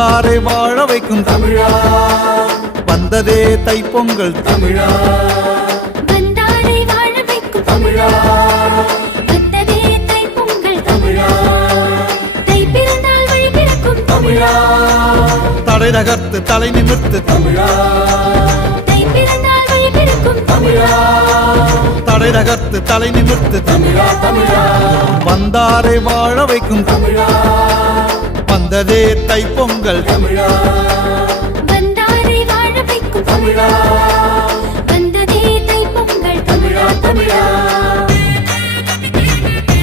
வந்தாரை வாழ வைக்கும் தமிழா, வந்ததே தைப்பொங்கல் தமிழா, வந்தாரை வாழ வைக்கும் தமிழா, வந்ததே தைப்பொங்கல் தமிழா, தை பிறந்தால் வழி பிறக்கும் தமிழா, தடை நகர்த்து தலை நிமிர்த்து தமிழா, தை பிறந்தால் வழி பிறக்கும் தமிழா, தடை நகர்த்து தலை நிமிர்த்து தமிழா, தமிழா, வந்தாரை வாழ வைக்கும் தமிழா, வந்ததே தைப்பொங்கல் தமிழா, வந்தாரை வாழ வைக்கும் தமிழா.